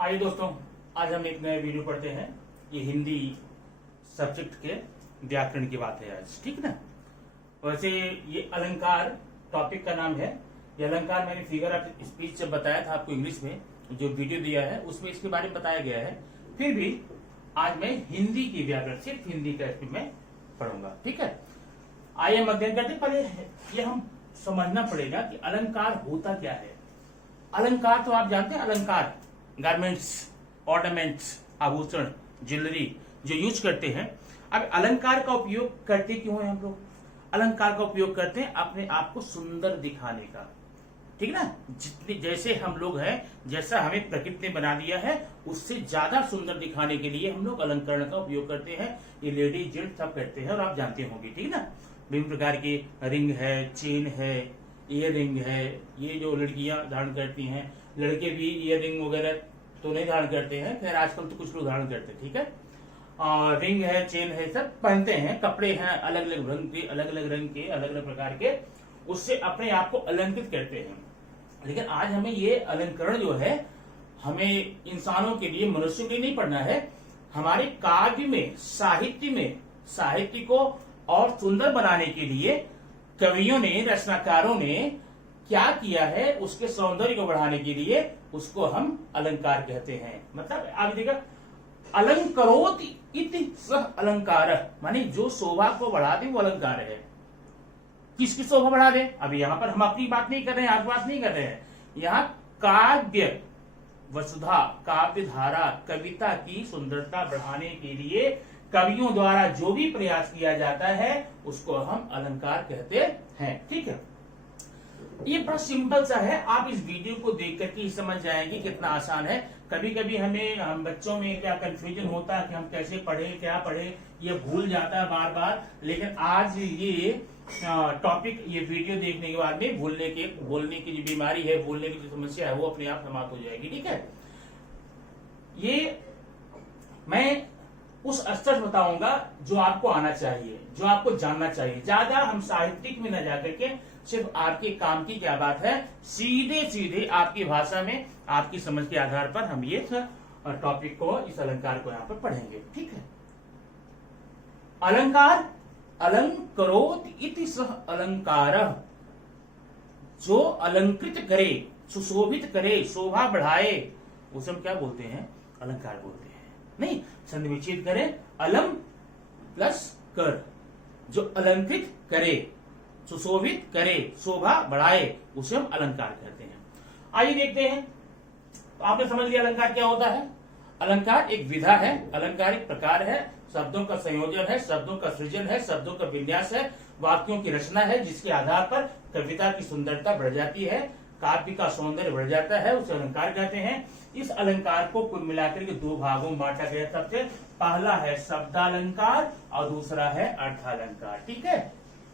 आइए दोस्तों, आज हम एक नए वीडियो पढ़ते हैं। ये हिंदी सब्जेक्ट के व्याकरण की बात है आज, ठीक ना। वैसे ये अलंकार टॉपिक का नाम है। ये अलंकार मैंने फिगर ऑफ स्पीच जब बताया था आपको इंग्लिश में, जो वीडियो दिया है उसमें इसके बारे में बताया गया है। फिर भी आज मैं हिंदी की व्याकरण, सिर्फ हिंदी का इसमें मैं पढ़ूंगा, ठीक है। आइए हम अध्ययन करते। पहले ये हम समझना पड़ेगा कि अलंकार होता क्या है। अलंकार तो आप जानते हैं, अलंकार गारमेंट्स, ऑर्नामेंट्स, आभूषण, ज्वेलरी जो यूज करते हैं। अब अलंकार का उपयोग करते क्यों है हम लोग? अलंकार का उपयोग करते हैं अपने आप को सुंदर दिखाने का, ठीक ना। जितने जैसे हम लोग हैं, जैसा हमें प्रकृति ने बना दिया है, उससे ज्यादा सुंदर दिखाने के लिए हम लोग अलंकरण का उपयोग करते हैं। ये लेडीज जेंट्स सब करते हैं और आप जानते होंगे, ठीक ना। विभिन्न प्रकार के रिंग है, चेन है, ईयर रिंग है, ये जो लड़कियां धारण करती हैं। लड़के भी ईयर रिंग वगैरह तो नहीं धारण करते हैं, खैर आजकल तो कुछ लोग धारण करते हैं, ठीक है। रिंग है, चेन है, सब पहनते हैं। कपड़े हैं अलग अलग रंग के, अलग अलग रंग के, अलग अलग प्रकार के, उससे अपने आप को अलंकृत करते हैं। लेकिन आज हमें ये अलंकरण जो है, हमें इंसानों के लिए, मनुष्यों के लिए नहीं पढ़ना है। हमारे काव्य में, साहित्य को और सुंदर बनाने के लिए कवियों ने, रचनाकारों ने क्या किया है, उसके सौंदर्य को बढ़ाने के लिए उसको हम अलंकार कहते हैं। मतलब आप देखा, अलंकरोति इति सह अलंकार, माने जो शोभा को बढ़ा दे वो अलंकार है। किसकी शोभा बढ़ा दे? अभी यहाँ पर हम अपनी बात नहीं कर रहे हैं, आज बात नहीं कर रहे हैं। यहाँ काव्य वसुधा, काव्य धारा, कविता की सुंदरता बढ़ाने के लिए कवियों द्वारा जो भी प्रयास किया जाता है उसको हम अलंकार कहते हैं, ठीक है। ये बड़ा सिंपल सा है, आप इस वीडियो को देख करके ही समझ जाएंगे कितना आसान है। कभी कभी हम बच्चों में क्या कंफ्यूजन होता है कि हम कैसे पढ़े, क्या पढ़े, ये भूल जाता है बार बार। लेकिन आज ये टॉपिक, ये वीडियो देखने के बाद में बोलने की जो बीमारी है, बोलने की जो समस्या है, वो अपने आप समाप्त हो जाएगी, ठीक है। ये मैं उस स्तर से बताऊंगा जो आपको आना चाहिए, जो आपको जानना चाहिए। ज्यादा हम साहित्यिक में न जाकर के सिर्फ आपके काम की क्या बात है, सीधे सीधे आपकी भाषा में, आपकी समझ के आधार पर हम ये टॉपिक को, इस अलंकार को यहाँ पर पढ़ेंगे, ठीक है। अलंकार, अलंकरोत इति सह अलंकार, जो अलंकृत करे, सुशोभित करे, शोभा बढ़ाए, उसे हम क्या बोलते हैं? अलंकार बोलते हैं। नहीं, संधि विच्छेद करें, अलम प्लस कर, जो अलंकृत करे, सुशोभित करे, शोभा बढ़ाए, उसे हम अलंकार कहते हैं। आइए देखते हैं। तो आपने समझ लिया अलंकार क्या होता है। अलंकार एक विधा है, अलंकार एक प्रकार है, शब्दों का संयोजन है, शब्दों का सृजन है, शब्दों का विन्यास है, वाक्यों की रचना है, जिसके आधार पर कविता की सुंदरता बढ़ जाती है, काव्य का सौंदर्य बढ़ जाता है, उसे अलंकार कहते हैं। इस अलंकार को कुल मिलाकर के दो भागों में बांटा गया। सबसे पहला है शब्दालंकार और दूसरा है अर्थालंकार, ठीक है।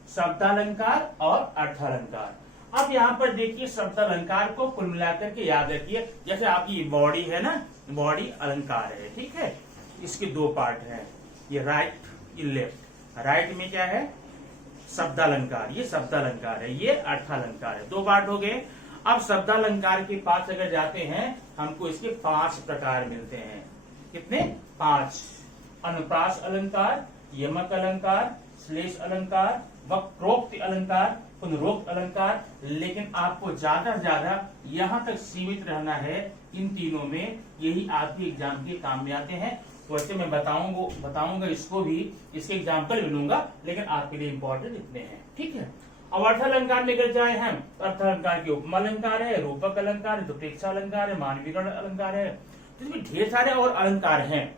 शब्दालंकार और अर्थालंकार। अब यहाँ पर देखिए, शब्दालंकार को कुल मिलाकर के याद रखिए। जैसे आपकी बॉडी है ना, बॉडी अलंकार है, ठीक है। इसके दो पार्ट हैं, ये राइट, ये लेफ्ट। राइट में क्या है? शब्दालंकार, ये शब्दालंकार है, ये अर्थालंकार है। दो पार्ट हो गए। अब शब्दालंकार के पास अगर जाते हैं, हमको इसके 5 प्रकार मिलते हैं। कितने? 5। अनुप्रास अलंकार, यमक अलंकार, श्लेष अलंकार, वक्रोक्त अलंकार, पुनरोक्त अलंकार। लेकिन आपको ज्यादा से ज्यादा यहाँ तक सीमित रहना है इन तीनों में, यही आपके एग्जाम के काम में आते हैं। वैसे मैं बताऊंगा इसको भी, इसके एग्जाम्पल भी लूंगा, लेकिन आपके लिए इंपॉर्टेंट इतने हैं, ठीक है। अब अर्थालंकार में अगर जाए हम, अर्थालंकार के उपमा अलंकार है, रूपक अलंकार है, दुप्रेक्षा अलंकार है, मानवीकरण अलंकार है। तो इसमें ढेर सारे और अलंकार हैं,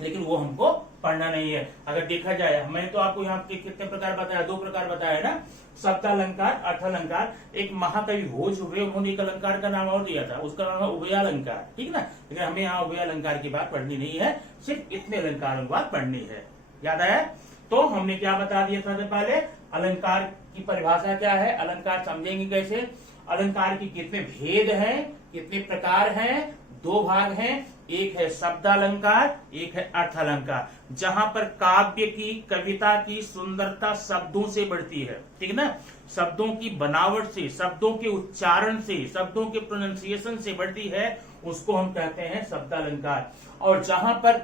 लेकिन वो हमको पढ़ना नहीं है। अगर देखा जाए, मैंने तो आपको यहाँ के कितने प्रकार बताया, 2 प्रकार बताया ना, शब्दालंकार, अर्थालंकार। एक महाकवि भोज हुए, उन्होंने एक अलंकार का नाम और दिया था, उसका नाम है उभयालंकार, ठीक ना। लेकिन हमें यहाँ उभयालंकार की बात पढ़नी नहीं है, सिर्फ इतने अलंकारों की बात पढ़नी है। याद आया? तो हमने क्या बता दिया सबसे पहले, अलंकार की परिभाषा क्या है, अलंकार समझेंगे कैसे, अलंकार की कितने भेद हैं, कितने प्रकार हैं, दो भाग हैं, एक है शब्दालंकार, एक है अर्थालंकार। जहां पर काव्य की, कविता की सुंदरता शब्दों से बढ़ती है, ठीक है ना, शब्दों की बनावट से, शब्दों के उच्चारण से, शब्दों के प्रोनाउंसिएशन से बढ़ती है, उसको हम कहते हैं शब्दालंकार। और जहां पर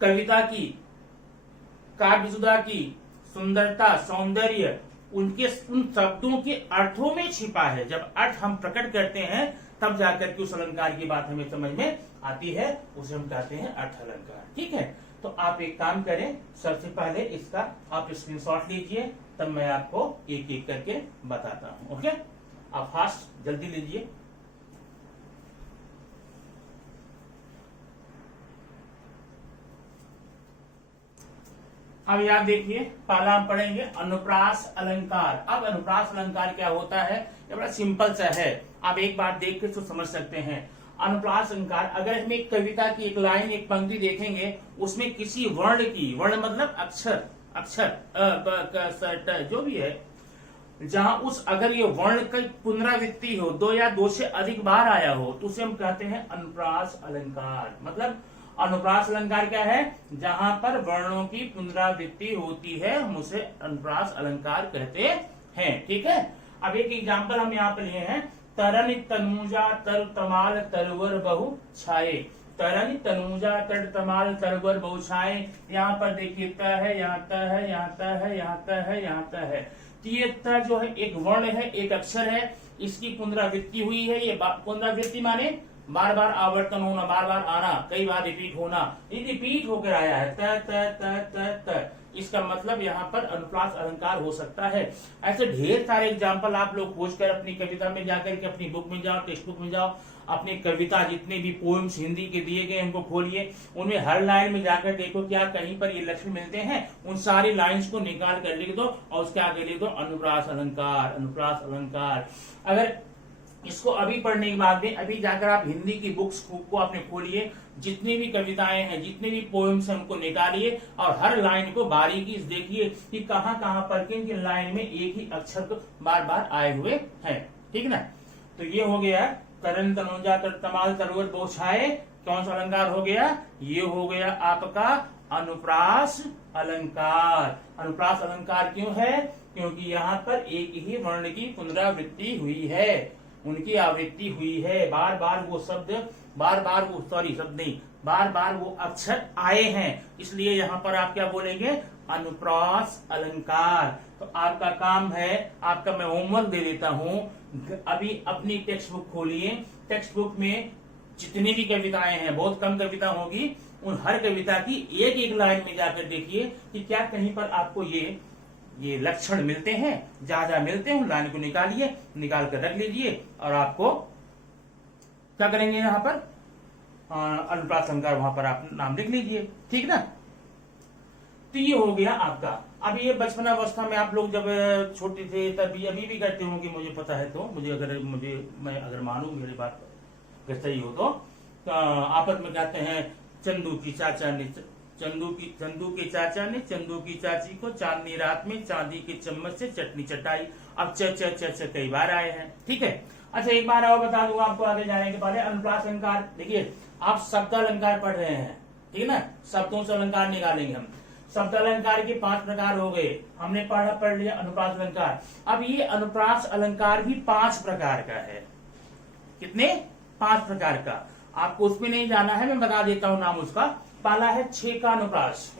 कविता की, काव्य सुधा की सुंदरता, सौंदर्य उनके उन शब्दों के अर्थों में छिपा है, जब अर्थ हम प्रकट करते हैं तब जाकर के उस अलंकार की बात हमें समझ में आती है, उसे हम कहते हैं अर्थ अलंकार। ठीक है, तो आप एक काम करें, सबसे पहले इसका आप स्क्रीनशॉट लीजिए, तब मैं आपको एक एक करके बताता हूं। ओके, आप फास्ट जल्दी लीजिए। अब याद देखिए, पहला हम पढ़ेंगे अनुप्रास अलंकार। अब अनुप्रास अलंकार क्या होता है, ये बड़ा सिंपल सा है, आप एक बार देख के तो समझ सकते हैं। अनुप्रास अलंकार, अगर हम एक कविता की एक लाइन, एक पंक्ति देखेंगे, उसमें किसी वर्ण की, वर्ण मतलब अक्षर, अक्षर अ ब क स ट जो भी है, जहां उस अगर ये वर्ण की पुनरावृत्ति हो, दो या दो से अधिक बार आया हो, तो उसे हम कहते हैं अनुप्रास अलंकार। मतलब अनुप्रास अलंकार क्या है, जहां पर वर्णों की पुनरावृत्ति होती है, हम उसे अनुप्रास अलंकार कहते हैं। ठीक है, अब एक एग्जाम्पल हम यहाँ पे लिए हैं, तरन तनुजा तर तमाल तरवर बहु छाए। तरन तनुजा तर तमाल तरवर बहु छाए, यहाँ पर देखिए त है, यहाँ त है, यहाँ त है, यहाँ त है, यहाँ त है। ये त जो है एक वर्ण है, एक अक्षर है, इसकी पुनरावृत्ति हुई है। ये पुनरावृत्ति माने बार बार आवर्तन होना, बार बार आना, कई बार रिपीट होना, ये रिपीट होकर आया है, त त त त त। इसका मतलब यहाँ पर अनुप्रास अलंकार हो सकता है। ऐसे ढेर सारे एग्जाम्पल आप लोग खोज कर अपनी कविता में जाकर के, अपनी बुक में जाओ, टेक्स्ट बुक में जाओ, अपनी कविता जितने भी पोएम्स हिंदी के दिए गए उनको खोलिए, उनमें हर लाइन में जाकर देखो क्या कहीं पर ये लक्षण मिलते हैं, उन सारी लाइंस को निकाल कर लिख दो और उसके आगे लिख दो अनुप्रास अलंकार, अनुप्रास अलंकार। अगर इसको अभी पढ़ने के बाद में, अभी जाकर आप हिंदी की बुक्स को आपने खोलिए, जितनी भी कविताएं हैं, जितने भी पोएम्स हैं, उनको निकालिए और हर लाइन को बारीकी से देखिए कि कहाँ कहाँ पर किन लाइन में एक ही अक्षर बार बार आए हुए हैं। ठीक ना, तो ये हो गया तरन तनुजा तर तमाल तरवर बहु छाए, कौन सा अलंकार हो गया, ये हो गया आपका अनुप्रास अलंकार। अनुप्रास अलंकार क्यों है, क्योंकि यहाँ पर एक ही वर्ण की पुनरावृत्ति हुई है, उनकी आवृत्ति हुई है, बार बार वो शब्द, बार बार वो शब्द नहीं, बार बार वो अक्षर आए हैं, इसलिए यहाँ पर आप क्या बोलेंगे, अनुप्रास अलंकार। तो आपका काम है, आपका मैं होमवर्क दे देता हूँ, अभी अपनी टेक्स्ट बुक खोलिए, टेक्स्ट बुक में जितनी भी कविताएं हैं, बहुत कम कविता होगी, उन हर कविता की एक एक लाइन में जाकर देखिए कि क्या कहीं पर आपको ये लक्षण मिलते हैं, जहां जहां मिलते हैं उन लाइन को निकालिए, निकाल कर रख लीजिए और आपको क्या करेंगे, यहाँ पर अनुप्रास अलंकार वहां पर आप नाम लिख लीजिए। ठीक ना, तो ये हो गया आपका। अब ये बचपन अवस्था में आप लोग जब छोटे थे तभी, अभी भी करते होंगे, मुझे पता है, तो मैं अगर मानूं मेरी बात अगर सही हो तो आपस में कहते हैं, चंदू के चाचा ने चंदू की चाची को चांदनी रात में चांदी के चम्मच से चटनी चटाई। अब च कई बार आए हैं। ठीक है, अच्छा एक बार और बता दूंगा आपको आगे जाने के पहले। अनुप्रास अलंकार देखिए, आप शब्द अलंकार पढ़ रहे हैं, ठीक है ना, शब्दों से अलंकार निकालेंगे हम। शब्द अलंकार के 5 प्रकार हो गए, हमने पढ़ लिया अनुप्रास अलंकार। अब ये अनुप्रास अलंकार भी 5 प्रकार का है। कितने, 5 प्रकार का। आपको उसमें नहीं जाना है, मैं बता देता हूं नाम उसका। पहला है छेकानुप्रास।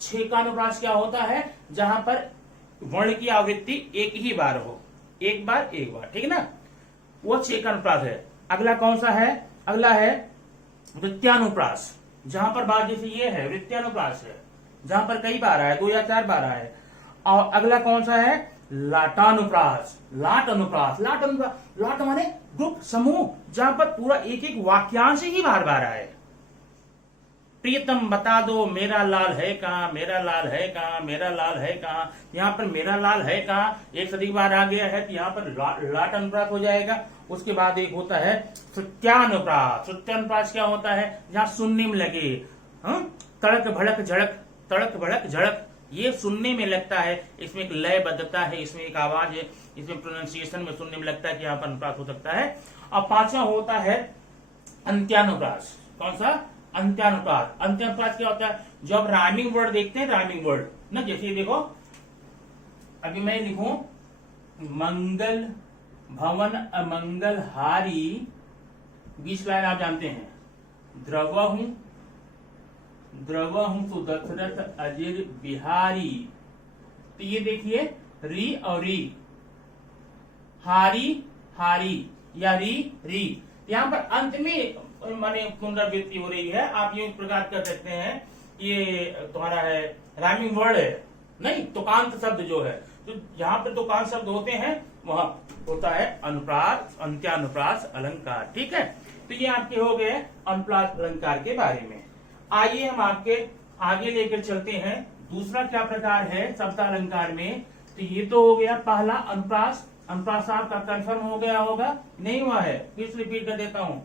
छेकानुप्रास क्या होता है, जहां पर वर्ण की आवृत्ति एक ही बार हो, एक बार, ठीक है ना, वो छेकानुप्रास है। अगला कौन सा है, अगला है वृत्यानुप्रास, जहां पर बात जैसे ये है, वृत्यानुप्रास है, जहां पर कई बार आए, 2 या 4 बार आए। और अगला कौन सा है, लाटानुप्रास। लाट माने ग्रुप, समूह, जहां पर पूरा एक एक वाक्यांश ही बार बार आए। प्रियतम बता दो मेरा लाल है कहाँ, मेरा लाल है कहाँ, मेरा लाल है कहाँ। यहाँ पर मेरा लाल है कहाँ एक से अधिक बार आ गया है, तो यहाँ पर लाट अनुप्रास हो जाएगा। उसके बाद एक होता है श्रुत्यानुप्रास। श्रुत्यानुप्रास क्या होता है, जहाँ सुनने में लगे, तड़क भड़क झड़क, तड़क भड़क झड़क, ये सुनने में लगता है, इसमें एक लयबद्धता है, इसमें एक आवाज है, इसमें प्रोनाउंसिएशन में सुनने में लगता है कि यहाँ पर अनुप्रास हो सकता है। और 5वां होता है अंत्यानुप्रास। कौन सा? अंत्यानुप्रास। अंत्यानुप्रास क्या होता है? जो आप राइमिंग वर्ड देखते हैं, राइमिंग वर्ड ना, जैसे देखो अभी मैं लिखूं मंगल भवन अमंगल हारी, 20 लाइन आप जानते हैं। द्रव हूं सुदशरथ अजिर बिहारी, तो ये देखिए री और री, हारी हारी या री री, यहाँ पर अंत में माने पुनरावृत्ति हो रही है। आप ये प्रकार कर सकते हैं, ये तुम्हारा है राइमिंग वर्ड है, नहीं तुकांत शब्द जो है, तो यहाँ पर तुकांत शब्द होते हैं वहां होता है अनुप्रास, अंत्यानुप्रास अलंकार। ठीक है, तो ये आपके हो गए अनुप्रास अलंकार के बारे में। आइए हम आपके आगे लेकर चलते हैं। दूसरा क्या प्रकार है शब्द अलंकार में? तो ये तो हो गया पहला अनुप्रास। अनुप्रास आपका कंफर्म हो गया होगा? नहीं हुआ है? फिर से रिपीट कर देता हूं।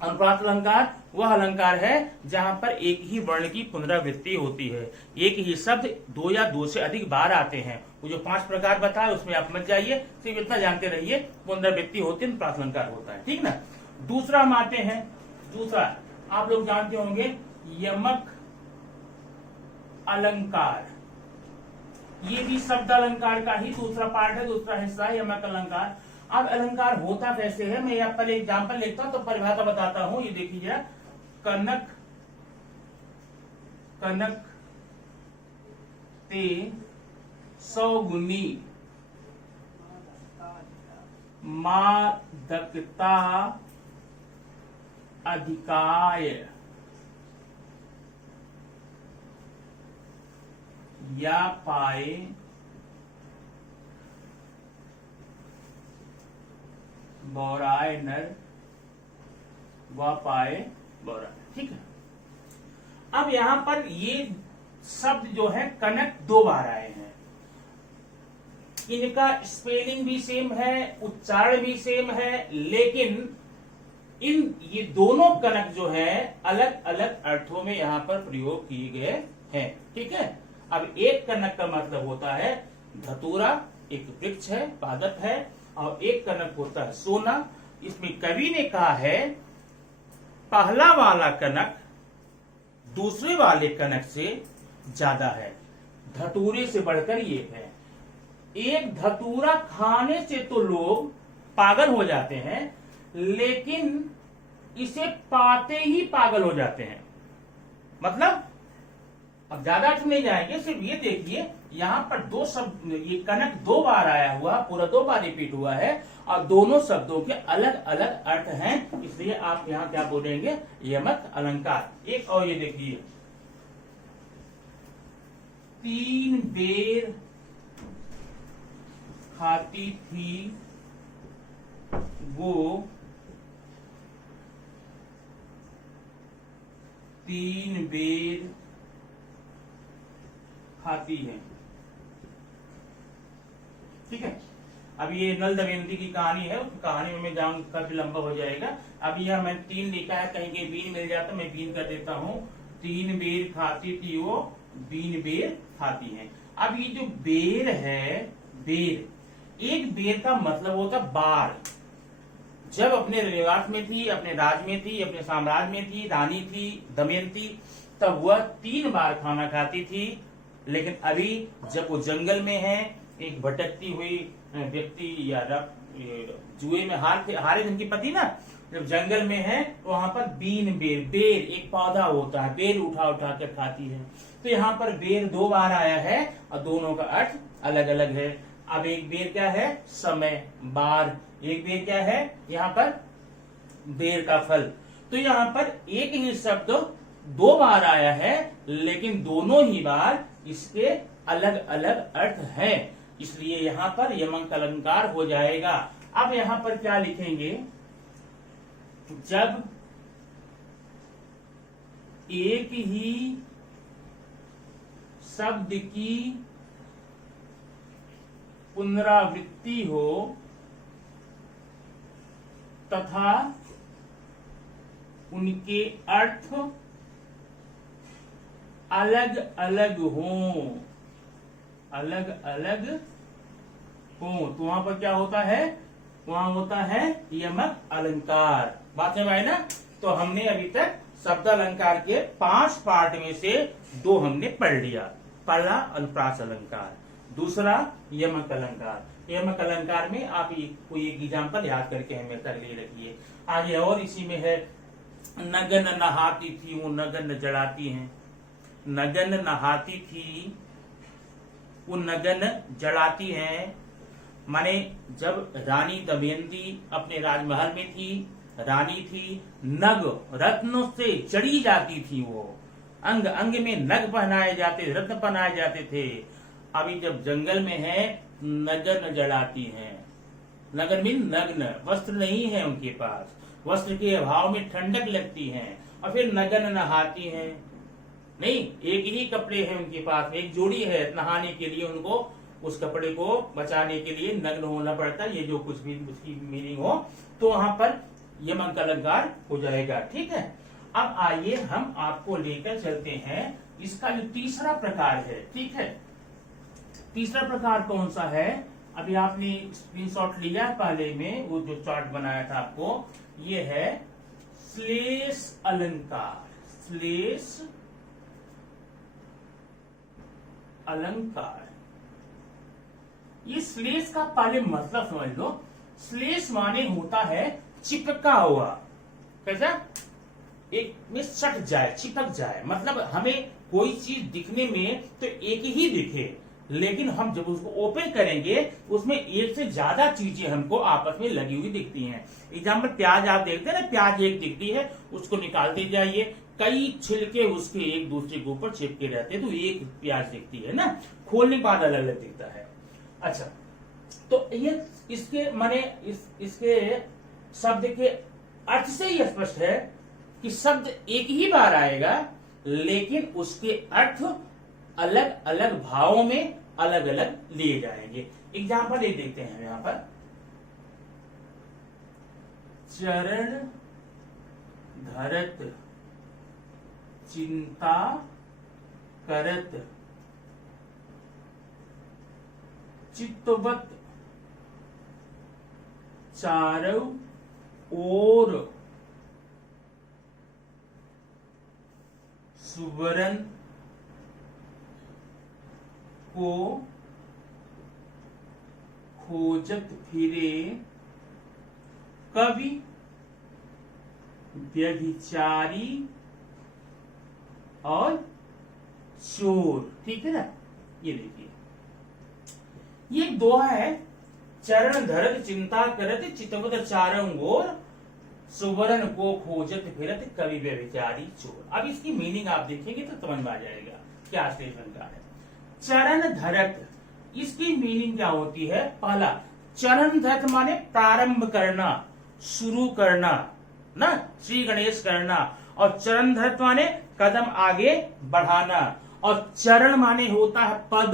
अनुप्रास अलंकार वह अलंकार है जहां पर एक ही वर्ण की पुनरावृत्ति होती है, एक ही शब्द 2 या 2 से अधिक बार आते हैं। वो जो 5 प्रकार बताया उसमें आप मत जाइए, सिर्फ इतना जानते रहिए, पुनरावृत्ति होती है, अनुप्रास अलंकार होता है। ठीक ना। दूसरा हम आते हैं, दूसरा आप लोग जानते होंगे यमक अलंकार। ये भी शब्द अलंकार का ही दूसरा पार्ट है, दूसरा हिस्सा है यमक अलंकार। अब अलंकार होता कैसे है, मैं यहाँ पर एग्जाम्पल लिखता हूं तो परिभाषा बताता हूं। ये देखिए कनक कनक ते सौगुनी मादकता अधिकाय या पाए बौराए नर व पाए बौरा। ठीक है, अब यहां पर ये शब्द जो है कनक 2 बार आए हैं। इनका स्पेलिंग भी सेम है, उच्चारण भी सेम है, लेकिन ये दोनों कनक जो है अलग अलग अर्थों में यहां पर प्रयोग किए गए हैं। ठीक है, अब एक कनक का मतलब होता है धतूरा, एक वृक्ष है, पादप है, और एक कनक होता है सोना। इसमें कवि ने कहा है पहला वाला कनक दूसरे वाले कनक से ज्यादा है, धतूरे से बढ़कर ये है। एक धतूरा खाने से तो लोग पागल हो जाते हैं, लेकिन इसे पाते ही पागल हो जाते हैं। मतलब अब ज्यादा अर्थ नहीं जाएंगे, सिर्फ ये देखिए यहाँ पर 2 शब्द, ये कनक 2 बार आया हुआ, पूरा 2 बार रिपीट हुआ है, और दोनों शब्दों के अलग अलग अर्थ हैं, इसलिए आप यहाँ क्या बोलेंगे यमक अलंकार। एक और ये देखिए 3 बेर खाती थी वो 3 बेर खाती है। ठीक है, अब ये नल दमयंती की कहानी है, उस कहानी में मैं जाऊं काफी लंबा हो जाएगा। अब यह मैं 3 लिखा है, कहीं के बीन मिल जाता मैं बीन कर देता हूं। 3 बेर खाती थी वो 3 बेर खाती है। अब ये जो बेर है, बेर, एक बेर का मतलब होता बार। जब अपने निवास में थी, अपने राज में थी, अपने साम्राज्य में थी, रानी थी दमयंती, तब वह 3 बार खाना खाती थी। लेकिन अभी जब वो जंगल में है, एक भटकती हुई व्यक्ति या जुए में हारे जिनकी पति ना, जब जंगल में है वहां पर बीन बेर, बेर एक पौधा होता है, बेर उठा उठा कर खाती है। तो यहाँ पर बेर 2 बार आया है और दोनों का अर्थ अलग अलग है। अब एक बेर क्या है? समय, बार। एक बेर क्या है? यहाँ पर बेर का फल। तो यहाँ पर एक ही शब्द 2 बार आया है, लेकिन दोनों ही बार इसके अलग अलग अर्थ हैं, इसलिए यहां पर यमक अलंकार हो जाएगा। अब यहां पर क्या लिखेंगे? जब एक ही शब्द की पुनरावृत्ति हो तथा उनके अर्थ अलग अलग हों, अलग अलग हों, तो वहां पर क्या होता है? वहां होता है यमक अलंकार। बात समझ आई ना? तो हमने अभी तक शब्द अलंकार के 5 पार्ट में से 2 हमने पढ़ लिया। पहला अनुप्रास अलंकार, दूसरा यमक अलंकार। यमक अलंकार में आप कोई एक एग्जाम्पल याद करके हमेशा लिए रखिए। आगे और इसी में है नगन नहाती थी वो नगन जड़ाती हैं। नगन नहाती थी वो नगन जड़ाती हैं, माने जब रानी दमयंती अपने राजमहल में थी, रानी थी, नग रत्नों से जड़ी जाती थी। वो अंग अंग में नग पहनाए जाते, रत्न पहनाए जाते थे। अभी जब जंगल में है नगन जड़ाती हैं। नगन में नग्न, वस्त्र नहीं है उनके पास, वस्त्र के अभाव में ठंडक लगती है। और फिर नगन नहाती हैं, नहीं एक ही कपड़े हैं उनके पास, एक जोड़ी है, नहाने के लिए उनको उस कपड़े को बचाने के लिए नग्न होना पड़ता है। ये जो कुछ भी उसकी मीनिंग हो, तो वहां पर यमक अलंकार हो जाएगा। ठीक है, अब आइए हम आपको लेकर चलते हैं इसका जो तीसरा प्रकार है। ठीक है, तीसरा प्रकार कौन सा है? अभी आपने स्क्रीनशॉट लिया पहले में, वो जो चार्ट बनाया था आपको, ये है श्लेष अलंकार। श्लेष अलंकार, ये श्लेष का पहले मतलब समझ लो। श्लेष माने होता है चिपका हुआ, कैसा? एक में सट जाए, चिपक जाए। मतलब हमें कोई चीज दिखने में तो एक ही दिखे, लेकिन हम जब उसको ओपन करेंगे उसमें एक से ज्यादा चीजें हमको आपस में लगी हुई दिखती हैं। एग्जाम्पल प्याज आप देखते हैं ना, प्याज एक दिखती है, उसको निकालते जाइए, कई छिलके उसके एक दूसरे के ऊपर चिपके रहते हैं, तो एक प्याज दिखती है ना, खोलने के बाद अलग अलग दिखता है। अच्छा, तो ये इसके माने इसके शब्द के अर्थ से ही स्पष्ट है कि शब्द एक ही बार आएगा, लेकिन उसके अर्थ अलग अलग भावों में अलग अलग लिए जाएंगे। एग्जाम्पल ये देखते हैं यहां पर, चरण धरत चिंता करत चित्तवत चारों ओर सुवर्ण को खोजत फिरे कवि व्यभिचारी और चोर। ठीक है ना, ये देखिए, ये दोहा है, चरण धरत चिंता करत चितवत चारों ओर सुवर्ण को खोजत फिरत कवि व्यभिचारी चोर। अब इसकी मीनिंग आप देखेंगे तो समझ में आ जाएगा क्या श्लेष अलंकार है। चरण धरत, इसकी मीनिंग क्या होती है? पहला, चरण धरत माने प्रारंभ करना, शुरू करना ना, श्री गणेश करना। और चरण धरत माने कदम आगे बढ़ाना। और चरण माने होता है पद,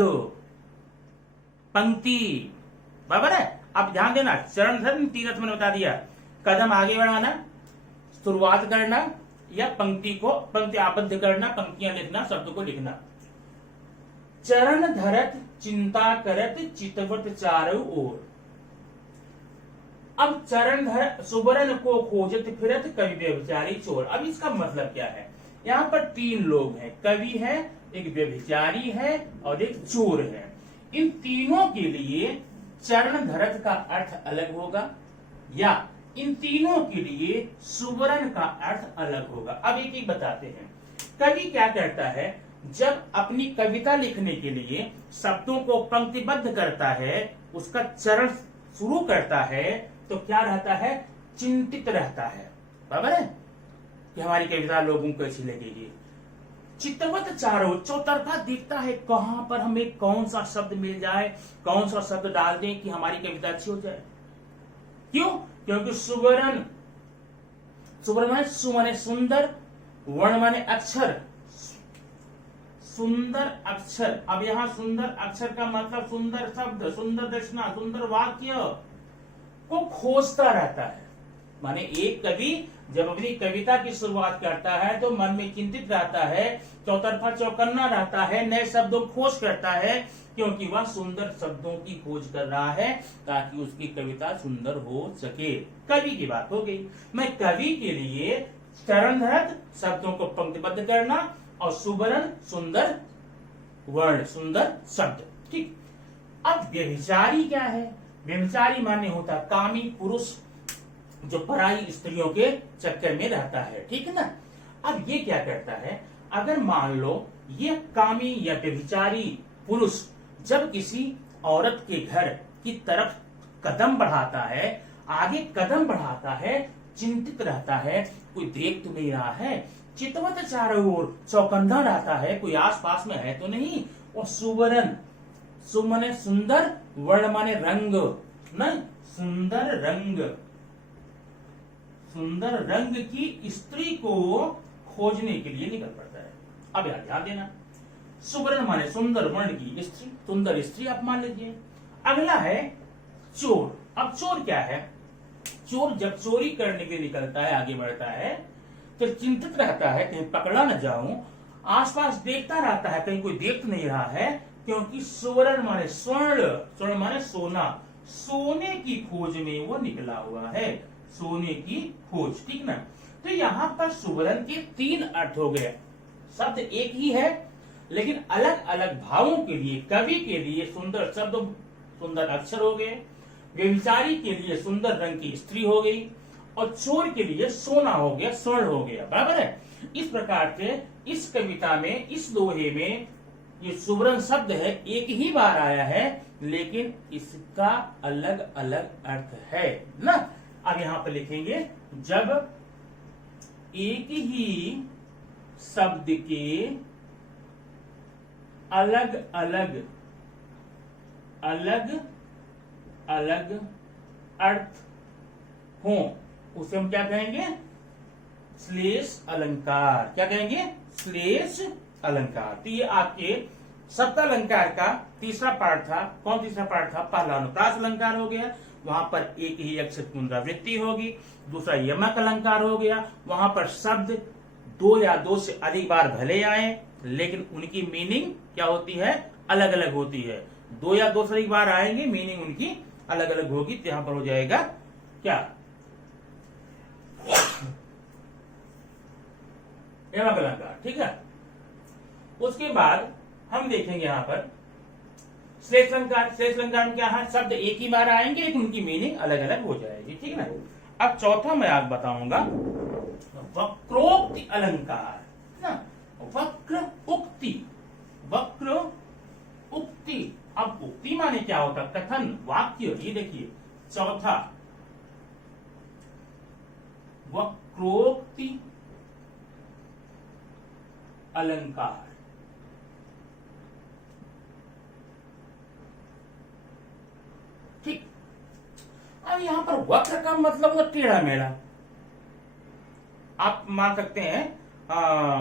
पंक्ति, बराबर है। अब ध्यान देना, चरण धरत तीरथ मैंने बता दिया, कदम आगे बढ़ाना, शुरुआत करना, या पंक्ति को पंक्ति आबद्ध करना, पंक्तियां लिखना, शब्द को लिखना। चरण धरत चिंता करत चितवत चारों ओर। अब चरण धर सुवर्ण को खोजत फिरत कवि व्यभिचारी चोर। अब इसका मतलब क्या है? यहाँ पर 3 लोग हैं, कवि है, एक व्यभिचारी है और एक चोर है। इन तीनों के लिए चरण धरत का अर्थ अलग होगा, या इन तीनों के लिए सुवर्ण का अर्थ अलग होगा। अब एक एक बताते हैं। कवि क्या करता है? जब अपनी कविता लिखने के लिए शब्दों को पंक्तिबद्ध करता है, उसका चरण शुरू करता है, तो क्या रहता है? चिंतित रहता है, बराबर है, कि हमारी कविता लोगों को अच्छी लगेगी। चित्तवत चारों, चौतरफा दिखता है, कहां पर हमें कौन सा शब्द मिल जाए, कौन सा शब्द डाल दें कि हमारी कविता अच्छी हो जाए। क्यों? क्योंकि सुवर्ण, सुवर्ण माने सु माने सुंदर, वर्ण माने अक्षर, सुंदर अक्षर। अब यहाँ सुंदर अक्षर का मतलब सुंदर शब्द, सुंदर दर्शना, सुंदर वाक्य को खोजता रहता है। माने एक कवि जब अपनी कविता की शुरुआत करता है तो मन में चिंतित रहता है, चौतरफा चौकन्ना रहता है, नए शब्दों खोज करता है, क्योंकि वह सुंदर शब्दों की खोज कर रहा है ताकि उसकी कविता सुंदर हो सके। कवि की बात हो गई। मैं कवि के लिए चरण धरत, शब्दों को पंक्तिबद्ध करना, और सुवर्ण सुंदर वर्ण, सुंदर शब्द। ठीक। अब व्यभिचारी क्या है? व्यभिचारी माने होता कामी पुरुष जो पराई स्त्रियों के चक्कर में रहता है। ठीक है ना। अब ये क्या करता है, अगर मान लो ये कामी या व्यभिचारी पुरुष जब किसी औरत के घर की तरफ कदम बढ़ाता है, आगे कदम बढ़ाता है, चिंतित रहता है, कोई देख तो नहीं रहा है, चितवत चारों ओर चौकन्ना रहता है, कोई आसपास में है तो नहीं। और सुवर्ण, सु माने सुंदर, वर्ण माने रंग, नहीं सुंदर रंग, सुंदर रंग की स्त्री को खोजने के लिए निकल पड़ता है। अब यार ध्यान देना, सुवर्ण माने सुंदर वर्ण की स्त्री, सुंदर स्त्री आप मान लीजिए। अगला है चोर। अब चोर क्या है? चोर जब चोरी करने के लिए निकलता है, आगे बढ़ता है, तो चिंतित रहता है कहीं पकड़ा न जाऊं, आसपास देखता रहता है कहीं कोई देख नहीं रहा है, क्योंकि सुवर्ण माने स्वर्ण, स्वर्ण माने सोना, सोने की खोज में वो निकला हुआ है, सोने की खोज। ठीक ना। तो यहाँ पर सुवर्ण के 3 अर्थ हो गए। शब्द एक ही है लेकिन अलग अलग भावों के लिए, कवि के लिए सुंदर शब्द, सुंदर अक्षर हो गए, व्यभिचारी के लिए सुंदर रंग की स्त्री हो गई, और चोर के लिए सोना हो गया, स्वर्ण हो गया। बराबर है। इस प्रकार से इस कविता में, इस दोहे में ये सुवर्ण शब्द है, एक ही बार आया है, लेकिन इसका अलग अलग अर्थ है ना। अब यहां पर लिखेंगे, जब एक ही शब्द के अलग अलग अलग अलग अर्थ हो, उसे हम क्या कहेंगे? श्लेष अलंकार। क्या कहेंगे? श्लेष अलंकार। तो ये आपके सप्तालंकार का तीसरा पार्ट था। कौन तीसरा पार्ट था? पहला अनुप्रास अलंकार हो गया, वहां पर एक ही अक्षर पुनरावृत्ति होगी। दूसरा यमक अलंकार हो गया, वहां पर शब्द 2 या 2 से अधिक बार भले आए, लेकिन उनकी मीनिंग क्या होती है? अलग अलग होती है। 2 या 2 से अधिक बार आएंगे, मीनिंग उनकी अलग अलग होगी। तो यहां पर हो जाएगा क्या? यमक अलंकार। ठीक है। उसके बाद हम देखेंगे यहां पर श्लेष अलंकार। श्लेष अलंकार में क्या है? शब्द एक ही बार आएंगे लेकिन उनकी मीनिंग अलग अलग हो जाएगी। ठीक है ना। अब चौथा मैं आप बताऊंगा वक्रोक्ति अलंकार ना। वक्र उक्ति, वक्र उक्ति। अब उक्ति माने क्या होता? कथन, वाक्य। ये देखिए चौथा, वक्रोक्ति अलंकार। ठीक। अब यहां पर वक्र का मतलब होता टेढ़ा मेढ़ा, आप मान सकते हैं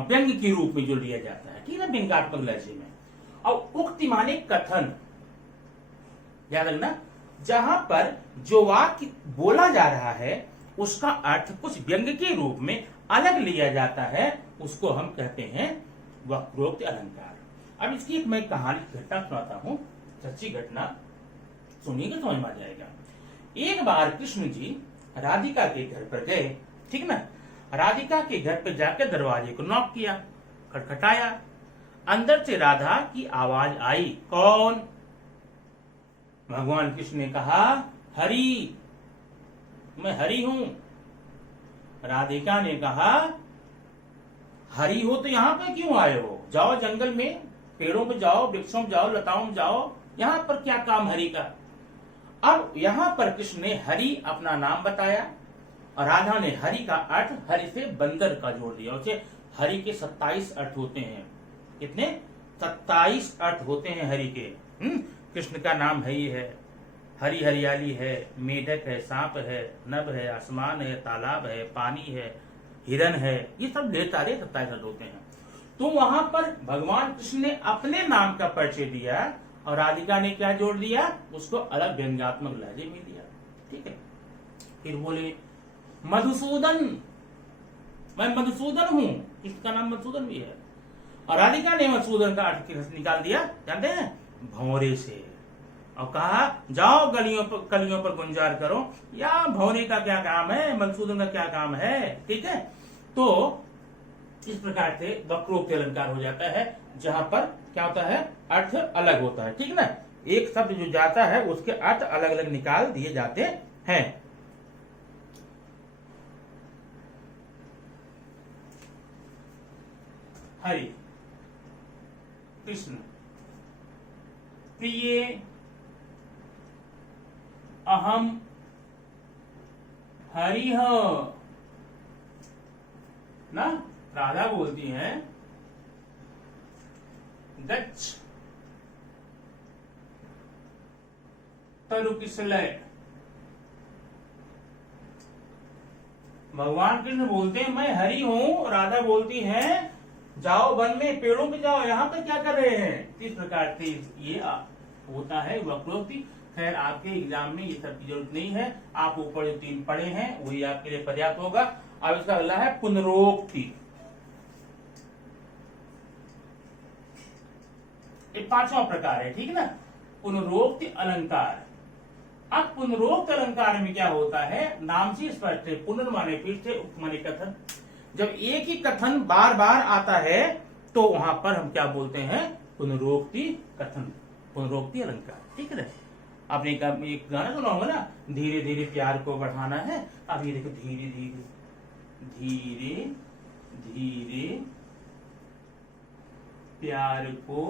व्यंग के रूप में जो लिया जाता है। ठीक है, व्यंग्यात्मक लहजे में। और उक्ति माने कथन। याद रखना, जहां पर जो वाक्य बोला जा रहा है उसका अर्थ कुछ व्यंग के रूप में अलग लिया जाता है, उसको हम कहते हैं वक्रोक्ति अलंकार। अब इसकी एक मैं कहानी, घटना सुनाता हूं, सच्ची घटना, सुनिएगा समझ में आ जाएगा। एक बार कृष्ण जी राधिका के घर पर गए। ठीक ना। राधिका के घर पर जाकर दरवाजे को नॉक किया, खटखटाया। अंदर से राधा की आवाज आई। कौन? भगवान कृष्ण ने कहा, हरि, मैं हरि हूं। राधिका ने कहा, हरि हो तो यहां पे क्यों आए हो? जाओ जंगल में, पेड़ों पे जाओ, वृक्षों में जाओ, लताओं में जाओ, यहां पर क्या काम हरि का? अब यहां पर कृष्ण ने हरि अपना नाम बताया और राधा ने हरि का अर्थ हरि से बंदर का जोड़ दिया। उसे हरि के 27 अर्थ होते हैं। कितने? 27 अर्थ होते हैं हरि के। कृष्ण का नाम है ही है, हरी हरियाली है, मेढक है, सांप है, नभ है, आसमान है, तालाब है, पानी है, हिरन है, ये सब ढेर सारे 27 अर्थ होते हैं। तो वहां पर भगवान कृष्ण ने अपने नाम का परिचय दिया और राधिका ने क्या जोड़ दिया? उसको अलग व्यंग्यात्मक लहजे में दिया। ठीक है। फिर बोले, मधुसूदन, मैं मधुसूदन हूं। इसका नाम मधुसूदन भी है। और राधिका ने मधुसूदन का अर्थ निकाल दिया, जानते हैं, भौरे से। और कहा, जाओ कलियों पर गुंजार करो। या भौरे का क्या काम है, मधुसूदन का क्या काम है? ठीक है। तो इस प्रकार से वक्रोक्ति अलंकार हो जाता है, जहां पर क्या होता है, अर्थ अलग होता है। ठीक ना, एक शब्द जो जाता है उसके अर्थ अलग अलग निकाल दिए जाते हैं। हरि कृष्ण प्रिय अहम हरिह ना, राधा बोलती हैं गच्छ तरु किसलय। भगवान कृष्ण बोलते हैं मैं हरि हूं, राधा बोलती है जाओ वन में, पेड़ों पे जाओ, यहाँ पे क्या कर रहे हैं। इस प्रकार से ये होता है वक्रोक्ति। खैर आपके एग्जाम में ये सब की जरूरत नहीं है, आप ऊपर जो 3 पढ़े हैं वही आपके लिए पर्याप्त होगा। अब इसका अगला है पुनरोक्ति। ये 5वां प्रकार है, ठीक ना, पुनरोक्ति अलंकार। अब पुनरोक्त अलंकार में क्या होता है, नाम से स्पष्ट है, पुनर्माने फिर से, उक्त माने कथन। जब एक ही कथन बार बार आता है तो वहां पर हम क्या बोलते हैं, पुनरोक्ति कथन, पुनरोक्ति अलंकार। ठीक है, आपने एक गाना सुना होगा ना, धीरे धीरे प्यार को बढ़ाना है। अब ये देखो, धीरे धीरे धीरे धीरे प्यार को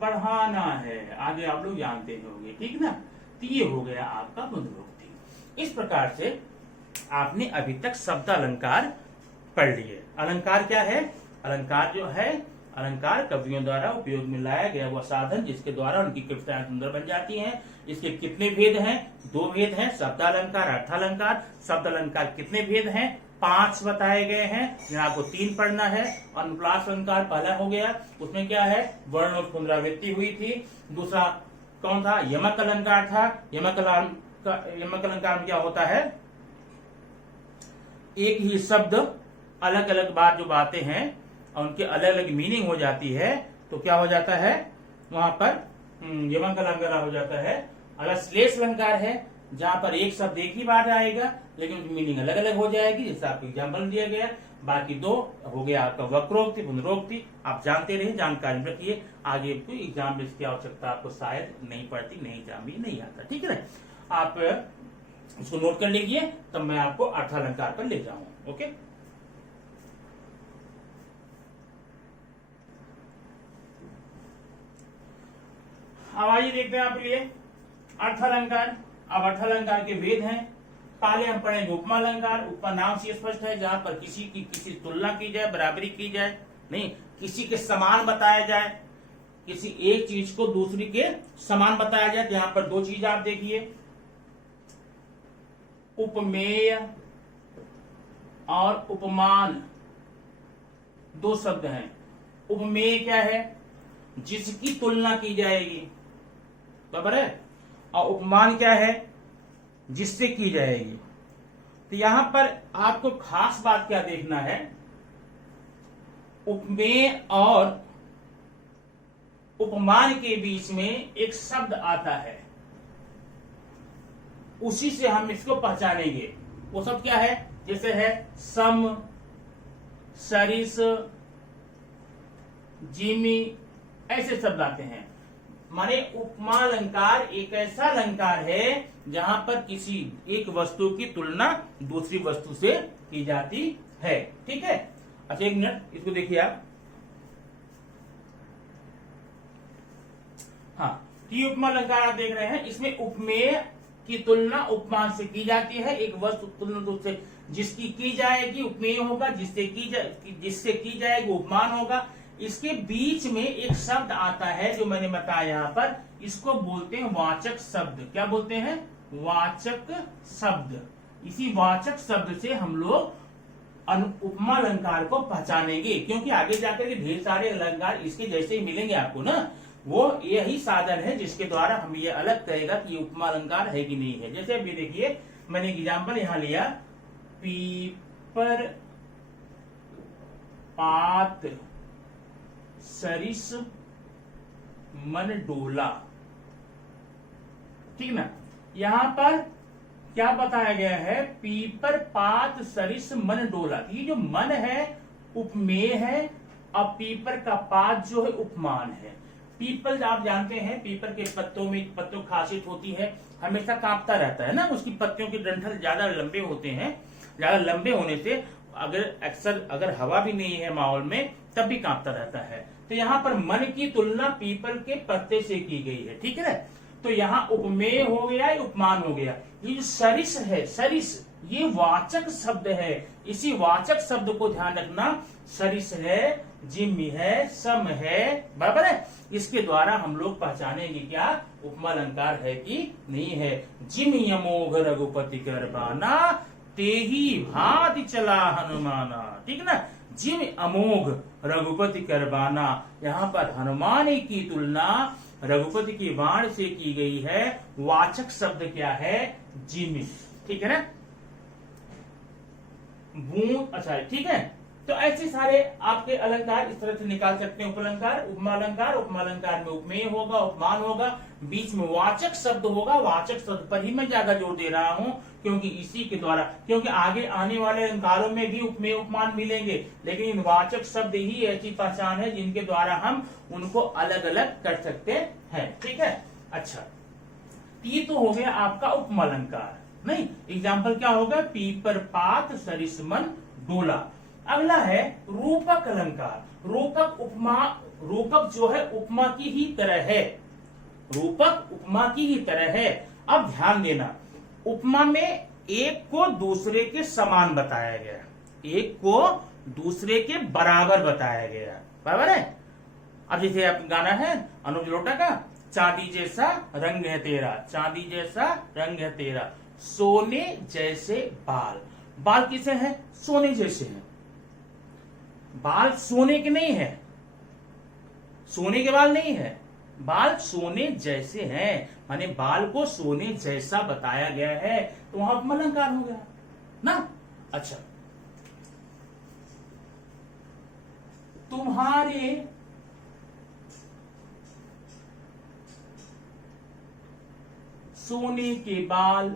बढ़ाना है, आगे आप लोग जानते होंगे। ठीक ना, तो ये हो गया आपका पुनरोक्ति। इस प्रकार से आपने अभी तक शब्द अलंकार पढ़ लिए। अलंकार क्या है, अलंकार जो है, अलंकार कवियों द्वारा उपयोग में लाया गया वह साधन जिसके द्वारा उनकी कविताएं सुंदर बन जाती हैं। इसके कितने भेद हैं, 2 भेद हैं, शब्द अलंकार, अर्थालंकार। शब्द अलंकार कितने भेद हैं, 5 बताए गए हैं, जिन्हें आपको 3 पढ़ना है। अनुप्रास अलंकार पहला हो गया, उसमें क्या है, वर्ण और पुनरावृत्ति हुई थी। दूसरा कौन था, यमक अलंकार था। यमक अलंकार में क्या होता है, एक ही शब्द अलग अलग बार जो बातें हैं और उनकी अलग अलग मीनिंग हो जाती है, तो क्या हो जाता है वहां पर, यमक अलंकार हो जाता है। अगर श्लेष अलंकार है, जहां पर एक शब्द एक ही बार आएगा लेकिन उसकी मीनिंग अलग अलग हो जाएगी, जैसे आपको एग्जाम्पल दिया गया। बाकी 2 हो गया आपका वक्रोक्ति, पुनरोक्ति। आप जानते रहे, जानकारी रखिए, आगे कोई एग्जाम में इसकी आवश्यकता आपको शायद नहीं पड़ती, नहीं एग्जाम में नहीं आता। ठीक है, आप इसको नोट कर लीजिए, तब मैं आपको अर्थालंकार पर ले जाऊं। ओके, अब आइए देखते हैं आपके लिए अर्थालंकार। अब अर्थालंकार के भेद हैं। पहले हम पढ़ेंगे उपमा अलंकार। उपमा नाम से स्पष्ट है, जहां पर किसी की किसी तुलना की जाए, बराबरी की जाए, नहीं, किसी के समान बताया जाए, किसी एक चीज को दूसरी के समान बताया जाए। यहां पर 2 चीज आप देखिए, उपमेय और उपमान, 2 शब्द हैं। उपमेय क्या है, जिसकी तुलना की जाएगी, बराबर है, और उपमान क्या है, जिससे की जाएगी। तो यहां पर आपको खास बात क्या देखना है, उपमेय और उपमान के बीच में एक शब्द आता है, उसी से हम इसको पहचानेंगे। वो शब्द क्या है, जैसे है सम, सरिस, जिमी, ऐसे शब्द आते हैं। माने उपमा अलंकार एक ऐसा अलंकार है जहां पर किसी एक वस्तु की तुलना दूसरी वस्तु से की जाती है। ठीक है, अच्छा 1 मिनट इसको देखिए आप। हाँ, ये उपमा अलंकार आप देख रहे हैं, इसमें उपमेय की तुलना उपमान से की जाती है। एक वस्तु तुलना दूसरे जिसकी की जाएगी उपमेय होगा, जिससे की जाएगी उपमान होगा। इसके बीच में एक शब्द आता है जो मैंने बताया यहाँ पर, इसको बोलते हैं वाचक शब्द। क्या बोलते हैं, वाचक शब्द। इसी वाचक शब्द से हम लोग उपमा अलंकार को पहचानेंगे, क्योंकि आगे जाकर के ढेर सारे अलंकार इसके जैसे ही मिलेंगे आपको ना। वो यही साधन है जिसके द्वारा हम ये अलग करेगा कि ये उपमा अलंकार है कि नहीं है। जैसे अभी देखिए, मैंने एग्जाम्पल यहां लिया, पीपर पात सरिस मन डोला। ठीक ना, यहां पर क्या बताया गया है, पीपर पात सरिस मन डोला। ये जो मन है उपमेय है और पीपर का पात जो है उपमान है। पीपल आप जानते हैं, पीपर के पत्तों की खासियत होती है हमेशा कांपता रहता है ना, उसकी पत्तियों के डंठल ज्यादा लंबे होते हैं, ज्यादा लंबे होने से अगर हवा भी नहीं है माहौल में तब भी कांपता रहता है। तो यहाँ पर मन की तुलना पीपल के पत्ते से की गई है, ठीक है। तो यहाँ उपमेय हो गया, उपमान हो गया। ये जो सरिस है, सरिस ये वाचक शब्द है, इसी वाचक शब्द को ध्यान रखना। सरिस है, जिम्मी है, सम है, बराबर है। इसके द्वारा हम लोग पहचानेंगे क्या उपमा अलंकार है कि नहीं है। जिम यमोघ रघुपति करबाना, तेही भांति चला हनुमाना, ठीक है ना। जिम अमोघ रघुपति करबाना, यहाँ पर हनुमान की तुलना रघुपति की बाण से की गई है। वाचक शब्द क्या है, जिम, ठीक है ना। बूंद, अच्छा ठीक है। तो ऐसे सारे आपके अलंकार इस तरह से निकाल सकते हैं। उपलंकार, उपमा अलंकार में उपमेय होगा, उपमान होगा, बीच में वाचक शब्द होगा। वाचक शब्द पर ही मैं ज्यादा जोर दे रहा हूं क्योंकि इसी के द्वारा, क्योंकि आगे आने वाले अलंकारों में भी उपमेय उपमान मिलेंगे, लेकिन इन वाचक शब्द ही ऐसी पहचान है जिनके द्वारा हम उनको अलग अलग कर सकते हैं, ठीक है। अच्छा, ये तो हो गया आपका उपमा अलंकार। नहीं, एग्जाम्पल क्या होगा, पीपर पात सरिस मन डोला। अगला है रूपक अलंकार। रूपक उपमा, रूपक जो है उपमा की ही तरह है, रूपक उपमा की ही तरह है। अब ध्यान देना, उपमा में एक को दूसरे के समान बताया गया, एक को दूसरे के बराबर बताया गया, बराबर है। अब जैसे आप गाना है अनुज लोटा का, चांदी जैसा रंग है तेरा, चांदी जैसा रंग है तेरा, सोने जैसे बाल। बाल किसे हैं, सोने जैसे हैं। बाल सोने के नहीं है, सोने के बाल नहीं है, बाल सोने जैसे हैं, माने बाल को सोने जैसा बताया गया है, तो वहां उपमा अलंकार हो गया ना। अच्छा, तुम्हारे सोने के बाल,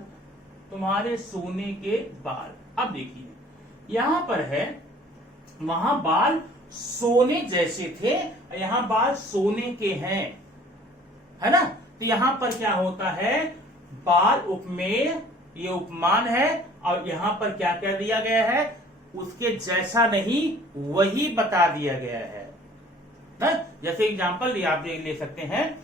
तुम्हारे सोने के बाल। अब देखिए यहां पर है, वहां बाल सोने जैसे थे, यहां बाल सोने के हैं, है ना। तो यहां पर क्या होता है, बाल उपमेय, ये उपमान है, और यहां पर क्या कर दिया गया है, उसके जैसा नहीं वही बता दिया गया है ना? जैसे एग्जांपल आप ले सकते हैं,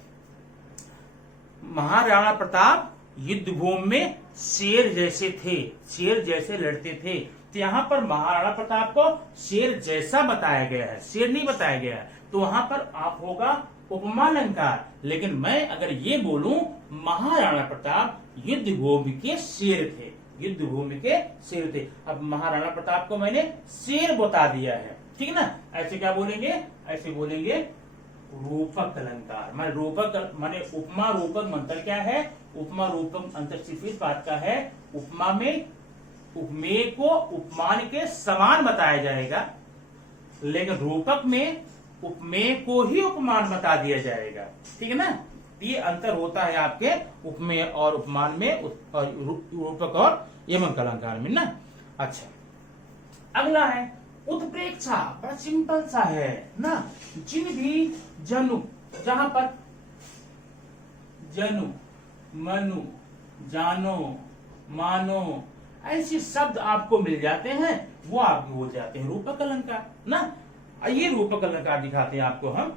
महाराणा प्रताप युद्ध भूमि में शेर जैसे थे, शेर जैसे लड़ते थे। तो यहाँ पर महाराणा प्रताप को शेर जैसा बताया गया है, शेर नहीं बताया गया है, तो वहां पर आप होगा उपमा अलंकार। लेकिन मैं अगर ये बोलूं महाराणा प्रताप युद्ध भूमि के शेर थे, युद्ध भूमि के शेर थे, अब महाराणा प्रताप को मैंने शेर बता दिया है, ठीक है ना। ऐसे क्या बोलेंगे, ऐसे बोलेंगे रूपक अलंकार। मैं रूपक माने उपमा रूपक मंत्र क्या है, उपमा रूपक अंतर सिर्फ इस बात का है, उपमा में उपमेय को उपमान के समान बताया जाएगा, लेकिन रूपक में उपमेय को ही उपमान बता दिया जाएगा, ठीक है ना। ये अंतर होता है आपके उपमेय और उपमान में, रूपक और यमक अलंकार में ना। अच्छा, अगला है उत्प्रेक्षा। बड़ा सिंपल सा है ना। जिन भी जनु, जहां पर जनु, मनु, जानो, मानो ऐसे शब्द आपको मिल जाते हैं, वो आप बोल जाते हैं रूपक अलंकार ना। ये रूपक अलंकार दिखाते हैं आपको हम।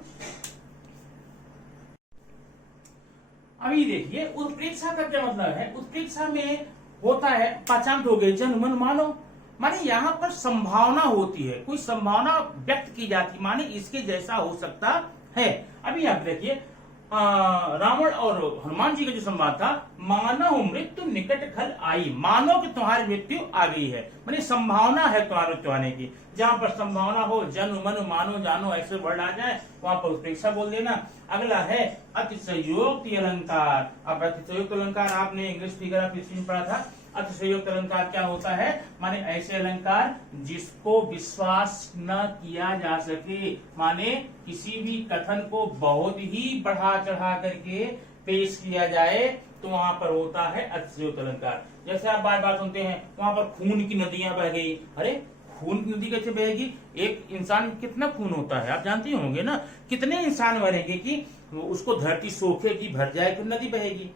अभी देखिए उत्प्रेक्षा का क्या मतलब है। उत्प्रेक्षा में होता है, पहचान हो गई, जन मन मानो, माने यहाँ पर संभावना होती है, कोई संभावना व्यक्त की जाती, माने इसके जैसा हो सकता है। अभी आप देखिए रावण और हनुमान जी का जो संवाद था, मानव मृत्यु निकट खल आई, मानो कि तुम्हारी मृत्यु आ गई है, माने संभावना है तुम्हारी मृत्यु आने की। जहां पर संभावना हो, जन मनु मानो जानो ऐसे वर्ड आ जाए, वहां पर उत्प्रेक्षा बोल देना। अगला है अतिशयोक्ति अलंकार। अब अतिशयोक्ति अलंकार आपने इंग्लिश फिगर ऑफ स्पीच में पढ़ा था। अतिशयोक्ति अलंकार क्या होता है, माने ऐसे अलंकार जिसको विश्वास न किया जा सके, माने किसी भी कथन को बहुत ही बढ़ा चढ़ा करके पेश किया जाए, तो वहां पर होता है अतिशयोक्त अलंकार। जैसे आप बार बार सुनते हैं वहां पर खून की नदियां बह गई। अरे खून की नदी कैसे बहेगी? एक इंसान में कितना खून होता है आप जानते होंगे ना। कितने इंसान मरेंगे कि उसको धरती सोखेगी, भर जाए तो नदी बहेगी।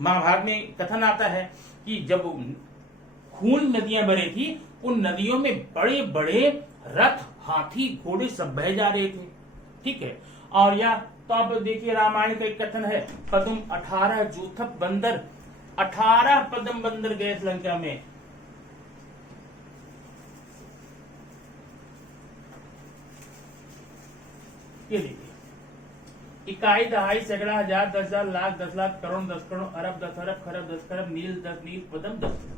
महाभारत में कथन आता है कि जब खून नदियां बह रही थी, उन नदियों में बड़े बड़े रथ, हाथी, घोड़े सब बह जा रहे थे। ठीक है। और या तो आप देखिए रामायण का एक कथन है, पदम 18 जूथप बंदर, 18 पदम बंदर गए लंका में। ये देखिए, इकाई, दहाई, सैकड़ा, हजार, 10,000, लाख, 10 लाख, करोड़, 10 करोड़, अरब, 10 अरब, खरब, 10 खरब, नील, 10 नील, पदम, 10।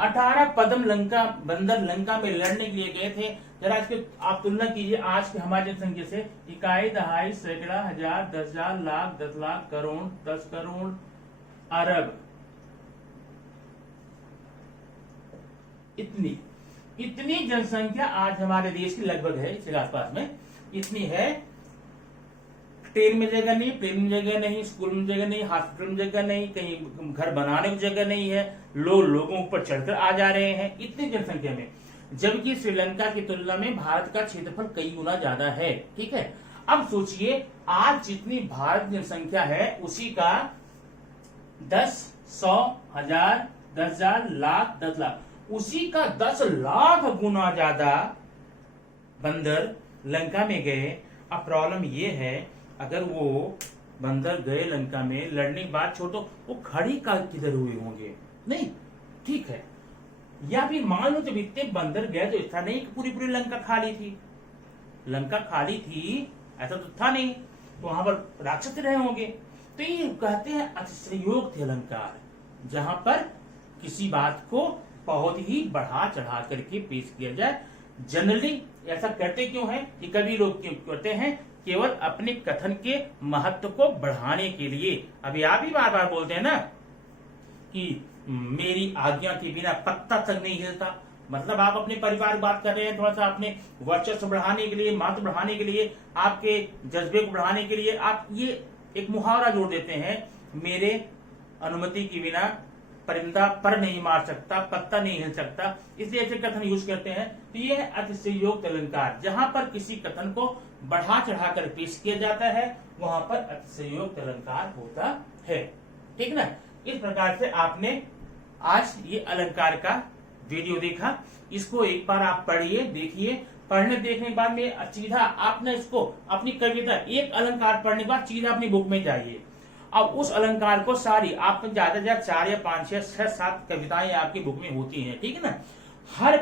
18 पदम लंका बंदर लंका में लड़ने के लिए गए थे। जरा इसके आप तुलना कीजिए आज के हमारी जनसंख्या से। इकाई, दहाई, सैकड़ा, हजार, 10,000, लाख, 10 लाख, करोड़, 10 करोड़, अरब, इतनी जनसंख्या आज हमारे देश की लगभग है, इसके आसपास में इतनी है। ट्रेन में जगह नहीं, प्लेन में जगह नहीं, स्कूल में जगह नहीं, हॉस्पिटल में जगह नहीं, कहीं घर बनाने की जगह नहीं है। लोगों ऊपर चढ़कर आ जा रहे हैं इतनी जनसंख्या में, जबकि श्रीलंका की तुलना में भारत का क्षेत्रफल कई गुना ज्यादा है। ठीक है। अब सोचिए आज जितनी भारत जनसंख्या है उसी का 10, 100, 1000, 10,000, लाख, 10 लाख, उसी का 10 लाख गुना ज्यादा बंदर लंका में गए। अब प्रॉब्लम ये है, अगर वो बंदर गए लंका में, लड़ने की बात छोड़ो, वो खड़ी का किधर हुए होंगे? नहीं, ठीक है। या फिर मान लो जब इतने बंदर गए तो ऐसा नहीं कि पूरी पूरी लंका खाली थी। लंका खाली थी ऐसा तो था नहीं, तो वहां पर राक्षस रहे होंगे। तो ये कहते हैं अतिशयोक्त अलंकार, जहां पर किसी बात को बहुत ही बढ़ा चढ़ा करके पेश किया जाए। जनरली ऐसा करते क्यों है कि कभी लोग क्यों करते हैं? केवल अपने कथन के महत्व को बढ़ाने के लिए। अभी आप ही बार बार बोलते हैं ना कि मेरी आज्ञा के बिना पत्ता तक नहीं हिलता। मतलब आप अपने परिवार की बात कर रहे हैं, थोड़ा सा अपने वर्चस्व बढ़ाने के लिए, महत्व बढ़ाने के लिए, आपके जज्बे को बढ़ाने के लिए आप ये एक मुहावरा जोड़ देते हैं, मेरे अनुमति के बिना परिंदा पर नहीं मार सकता, पत्ता नहीं हिल सकता, इसलिए ऐसे कथन यूज करते हैं। तो ये है अतिशयोक्त अलंकार, जहां पर किसी कथन को बढ़ा चढ़ाकर पेश किया जाता है, वहां पर अतिशयोक्त अलंकार होता है। ठीक ना। इस प्रकार से आपने आज ये अलंकार का वीडियो देखा। इसको एक बार आप पढ़िए, देखिए। पढ़ने देखने के बाद में सीधा आपने इसको अपनी कविता, एक अलंकार पढ़ने के बाद सीधा अपनी बुक में जाइए। अब उस अलंकार को सारी आप ज्यादा से ज्यादा 4 या 5 या 6, 7 कविताएं आपकी बुक में होती हैं। ठीक है ना। हर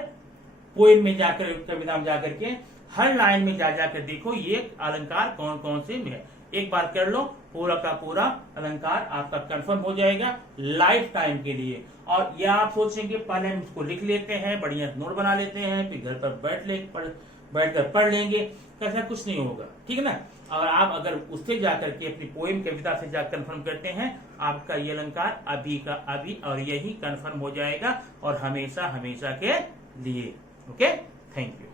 पोएम में जाकर, कविता में जाकर के हर लाइन में जाकर देखो ये अलंकार कौन कौन से में। एक बार कर लो, पूरा का पूरा अलंकार आपका कंफर्म हो जाएगा लाइफ टाइम के लिए। और यह आप सोचेंगे पहले हम इसको लिख लेते हैं, बढ़िया नोट बना लेते हैं, फिर घर पर बैठकर पढ़ लेंगे, कैसा कुछ नहीं होगा। ठीक है ना। और आप अगर उससे जाकर के अपनी पोएम कविता से जाकर कंफर्म करते हैं, आपका ये अलंकार अभी का अभी और यही कंफर्म हो जाएगा और हमेशा हमेशा के लिए। Okay, thank you.